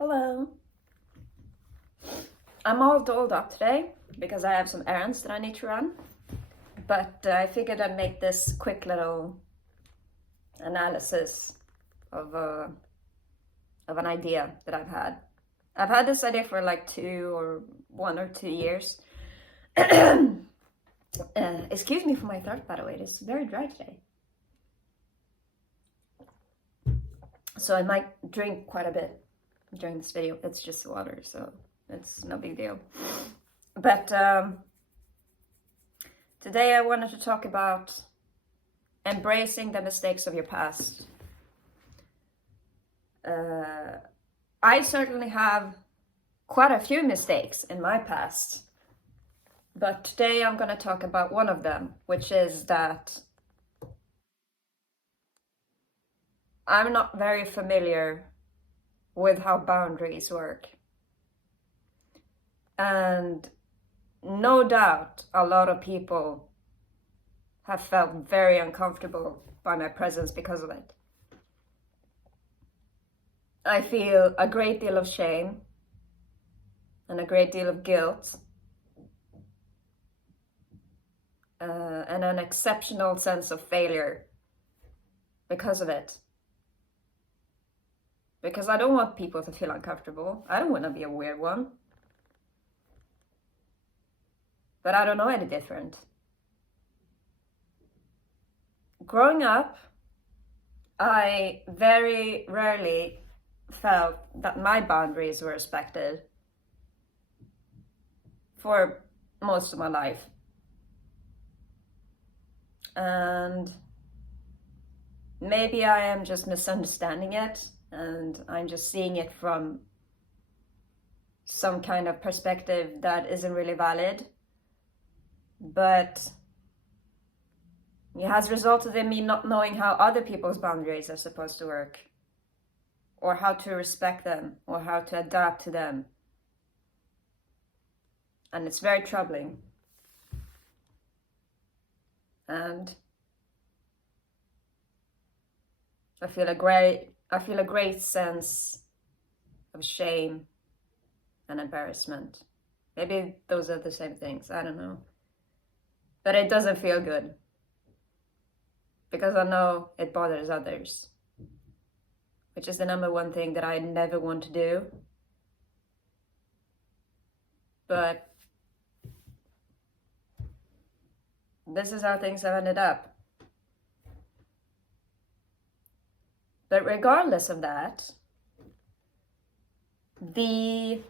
Hello. I'm all dolled up today because I have some errands that I need to run, but I figured I'd make this quick little analysis of an idea that I've had. I've had this idea for like 1 or 2 years. Excuse me for my throat, by the way. It's very dry today. So I might drink quite a bit during this video. It's just water, so it's no big deal. But today I wanted to talk about embracing the mistakes of your past. I certainly have quite a few mistakes in my past, but today I'm going to talk about one of them, which is that I'm not very familiar with how boundaries work. And no doubt a lot of people have felt very uncomfortable by my presence because of it. I feel a great deal of shame and a great deal of guilt and an exceptional sense of failure because of it. Because I don't want people to feel uncomfortable. I don't want to be a weird one. But I don't know any different. Growing up, I very rarely felt that my boundaries were respected for most of my life. And maybe I am just misunderstanding it, and I'm just seeing it from some kind of perspective that isn't really valid. But it has resulted in me not knowing how other people's boundaries are supposed to work, or how to respect them, or how to adapt to them. And it's very troubling. And I feel a great sense of shame and embarrassment. Maybe those are the same things, I don't know. But it doesn't feel good, because I know it bothers others, which is the number one thing that I never want to do. But this is how things have ended up. But regardless of that, the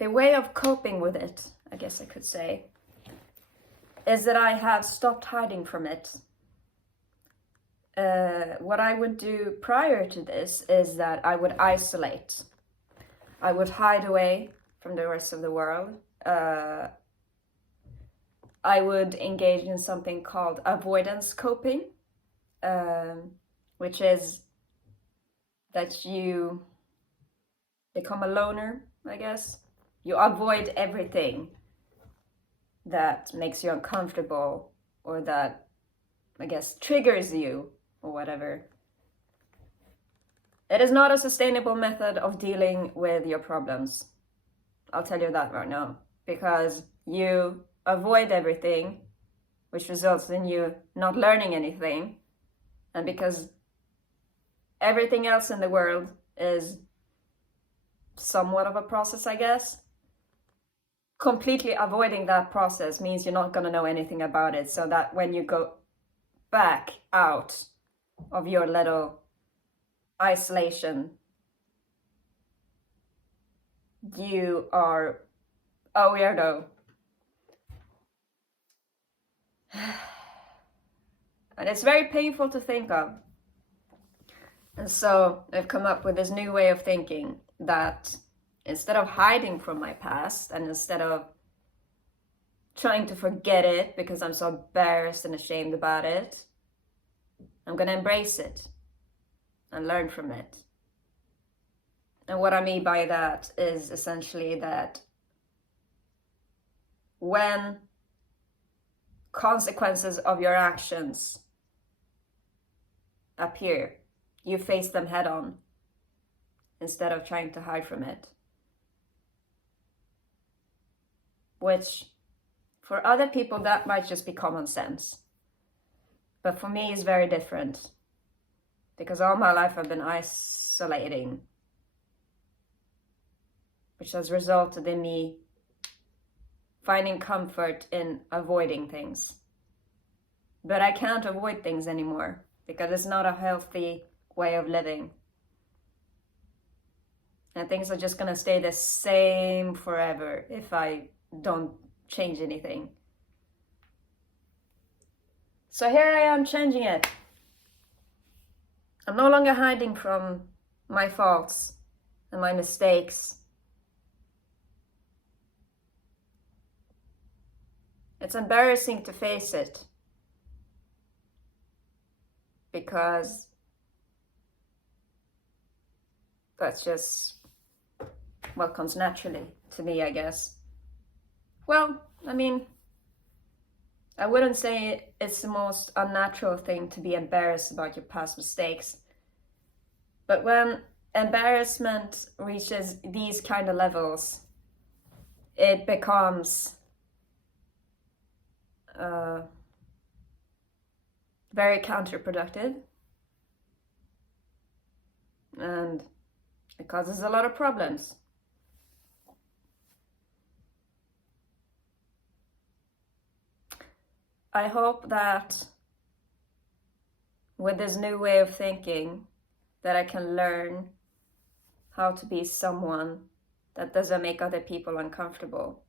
way of coping with it, I guess I could say, is that I have stopped hiding from it. What I would do prior to this is that I would isolate. I would hide away from the rest of the world. I would engage in something called avoidance coping, which is that you become a loner, I guess. You avoid everything that makes you uncomfortable, or that, I guess, triggers you, or whatever. It is not a sustainable method of dealing with your problems. I'll tell you that right now. Because you avoid everything, which results in you not learning anything. And because everything else in the world is somewhat of a process, I guess, completely avoiding that process means you're not going to know anything about it. So that when you go back out of your little isolation, you are a weirdo. And it's very painful to think of. And so I've come up with this new way of thinking, that instead of hiding from my past, and instead of trying to forget it because I'm so embarrassed and ashamed about it, I'm going to embrace it and learn from it. And what I mean by that is essentially that when consequences of your actions appear, you face them head on. instead of trying to hide from it. Which, for other people, that might just be common sense. But for me, it's very different. Because all my life I've been isolating, which has resulted in me finding comfort in avoiding things. But I can't avoid things anymore because it's not a healthy way of living. And things are just gonna stay the same forever if I don't change anything. So here I am changing it. I'm no longer hiding from my faults and my mistakes. It's embarrassing to face it because that's just what comes naturally to me, I guess. Well, I mean, I wouldn't say it's the most unnatural thing to be embarrassed about your past mistakes. But when embarrassment reaches these kind of levels, it becomes very counterproductive. And it causes a lot of problems. I hope that with this new way of thinking, that I can learn how to be someone that doesn't make other people uncomfortable.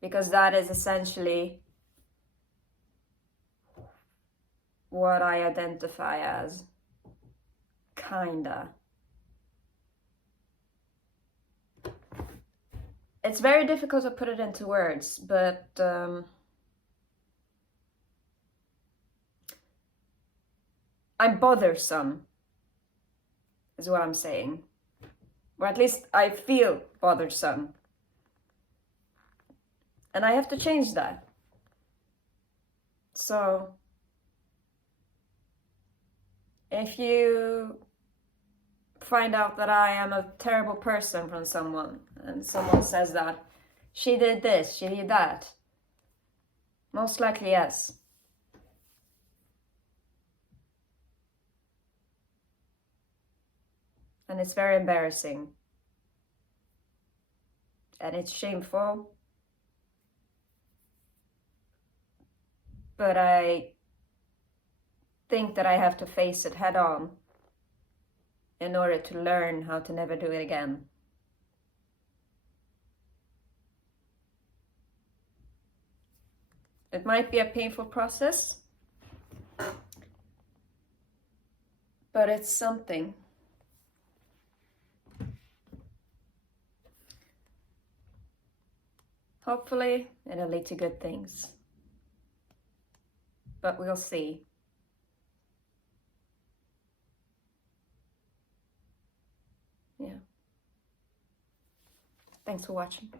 Because that is essentially what I identify as, kinda. It's very difficult to put it into words, but I'm bothersome, is what I'm saying. Or at least I feel bothersome. And I have to change that. So, if you find out that I am a terrible person from someone, and someone says that she did this, she did that, most likely yes. And it's very embarrassing. And it's shameful. But I think that I have to face it head on in order to learn how to never do it again. It might be a painful process, but it's something. Hopefully, it'll lead to good things. But we'll see. Yeah. Thanks for watching.